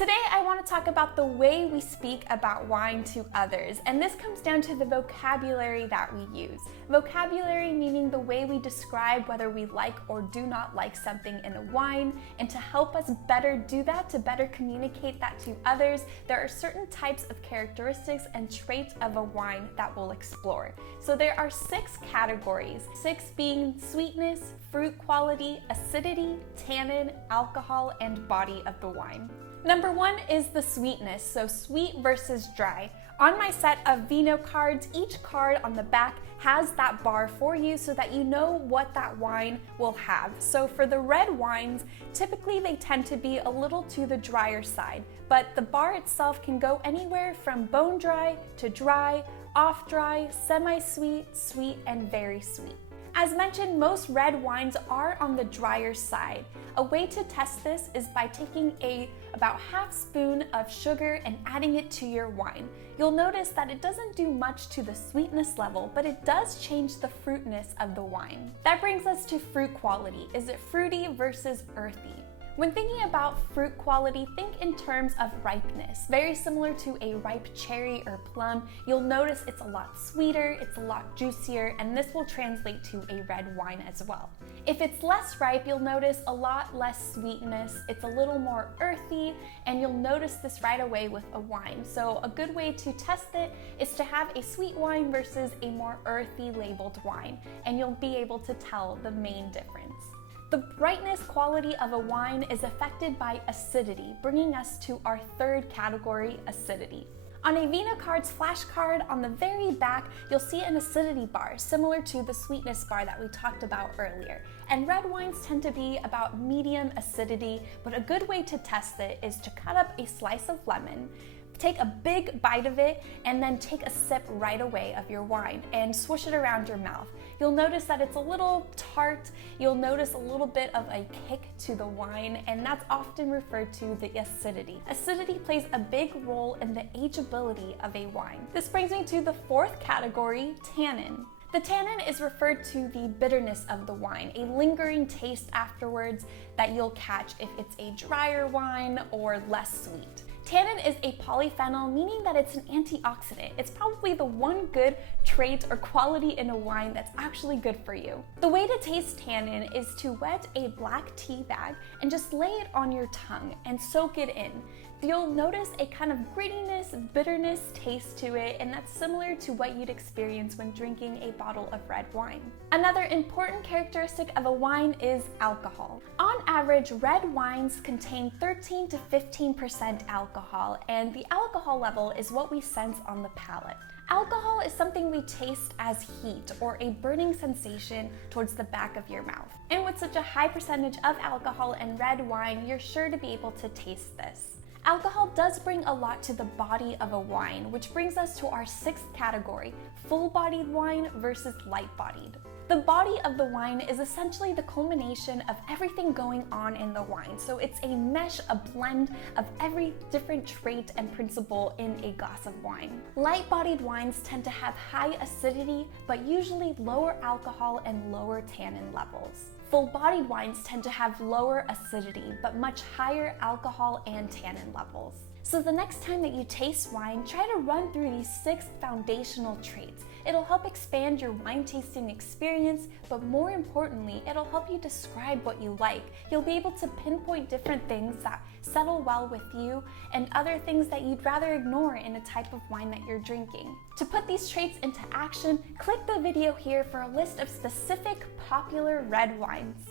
Today I want to talk about the way we speak about wine to others, and this comes down to the vocabulary that we use. Vocabulary meaning the way we describe whether we like or do not like something in a wine, and to help us better do that, to better communicate that to others, there are certain types of characteristics and traits of a wine that we'll explore. So there are 6 categories, 6 being sweetness, fruit quality, acidity, tannin, alcohol, and body of the wine. Number 1 is the sweetness, so sweet versus dry. On my set of Vino Cards, each card on the back has that bar for you so that you know what that wine will have. So for the red wines, typically they tend to be a little to the drier side, but the bar itself can go anywhere from bone dry to dry, off dry, semi-sweet, sweet, and very sweet. As mentioned, most red wines are on the drier side. A way to test this is by taking about half spoon of sugar and adding it to your wine. You'll notice that it doesn't do much to the sweetness level, but it does change the fruitness of the wine. That brings us to fruit quality. Is it fruity versus earthy? When thinking about fruit quality, think in terms of ripeness. Very similar to a ripe cherry or plum, you'll notice it's a lot sweeter, it's a lot juicier, and this will translate to a red wine as well. If it's less ripe, you'll notice a lot less sweetness, it's a little more earthy, and you'll notice this right away with a wine. So a good way to test it is to have a sweet wine versus a more earthy labeled wine, and you'll be able to tell the main difference. The brightness quality of a wine is affected by acidity, bringing us to our 3rd category, acidity. On a Vino Cards flashcard on the very back, you'll see an acidity bar, similar to the sweetness bar that we talked about earlier. And red wines tend to be about medium acidity, but a good way to test it is to cut up a slice of lemon, take a big bite of it, and then take a sip right away of your wine and swish it around your mouth. You'll notice that it's a little tart, you'll notice a little bit of a kick to the wine, and that's often referred to the acidity. Acidity plays a big role in the ageability of a wine. This brings me to the 4th category, tannin. The tannin is referred to the bitterness of the wine, a lingering taste afterwards that you'll catch if it's a drier wine or less sweet. Tannin is a polyphenol, meaning that it's an antioxidant. It's probably the one good trait or quality in a wine that's actually good for you. The way to taste tannin is to wet a black tea bag and just lay it on your tongue and soak it in. You'll notice a kind of grittiness, bitterness taste to it, and that's similar to what you'd experience when drinking a bottle of red wine. Another important characteristic of a wine is alcohol. On average, red wines contain 13 to 15% alcohol, and the alcohol level is what we sense on the palate. Alcohol is something we taste as heat or a burning sensation towards the back of your mouth. And with such a high percentage of alcohol in red wine, you're sure to be able to taste this. Alcohol does bring a lot to the body of a wine, which brings us to our 6th category, full-bodied wine versus light-bodied. The body of the wine is essentially the culmination of everything going on in the wine. So it's a mesh, a blend of every different trait and principle in a glass of wine. Light-bodied wines tend to have high acidity, but usually lower alcohol and lower tannin levels. Full-bodied wines tend to have lower acidity, but much higher alcohol and tannin levels. So the next time that you taste wine, try to run through these 6 foundational traits. It'll help expand your wine tasting experience, but more importantly, it'll help you describe what you like. You'll be able to pinpoint different things that settle well with you and other things that you'd rather ignore in a type of wine that you're drinking. To put these traits into action, click the video here for a list of specific popular red wines.